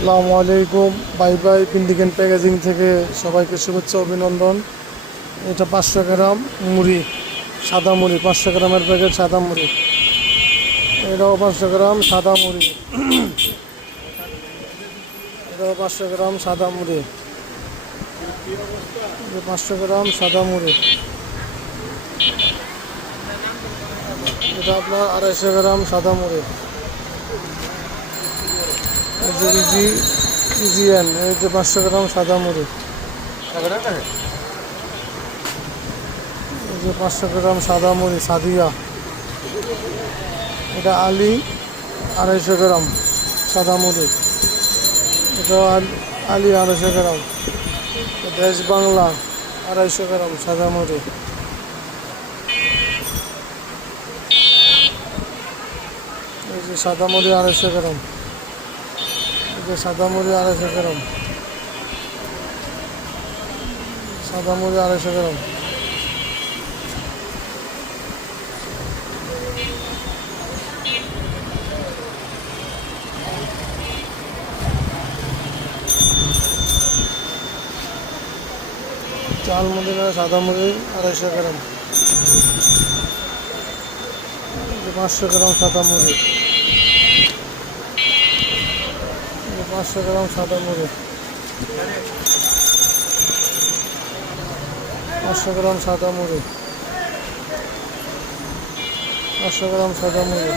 আসসালামু আলাইকুম। Bye bye পিন্ডিকেন packaging থেকে সবাইকে শুভেচ্ছা অভিনন্দন। এটা 500 গ্রাম মুড়ি, সাদা মুড়ি, 500 গ্রামের প্যাকেট সাদা মুড়ি। এটাও 500 গ্রাম সাদা মুড়ি, এটাও 500 গ্রাম সাদা মুড়ি, 500 গ্রাম সাদা মুড়ি। এটা আপনার 250 গ্রাম সাদা মুড়ি। ইজিএন এই যে 500 গ্রাম সাদা মুড়ি, এই যে 500 গ্রাম সাদা মুড়ি সাদিয়া। এটা আলি 250 গ্রাম সাদা মুড়ি, এটা আলি 250 গ্রাম। দেশ বাংলা 250 গ্রাম সাদা মুড়ি। এই যে সাদা মুড়ি 250 গ্রাম, এই যে সাদা মুড়ি 250 গ্রাম, সাদা মুড়ি 250 গ্রাম। চাল মুড়ি সাদা মুড়ি 250 গ্রাম, 500 গ্রাম সাদা মুড়ি, 500 গ্রাম সাদা মুড়ি, 500 গ্রাম সাদা মুড়ি, 500 গ্রাম সাদা মুড়ি।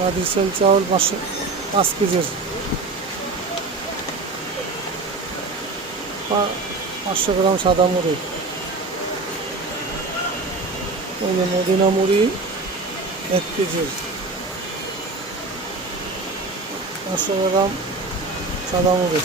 নাদিসেল চাউল 5 কেজির, 500 গ্রাম সাদা মুড়ি। এই যে মদিনা মুড়ি 1 কেজির, 500 গ্রাম সাদা মুড়ি।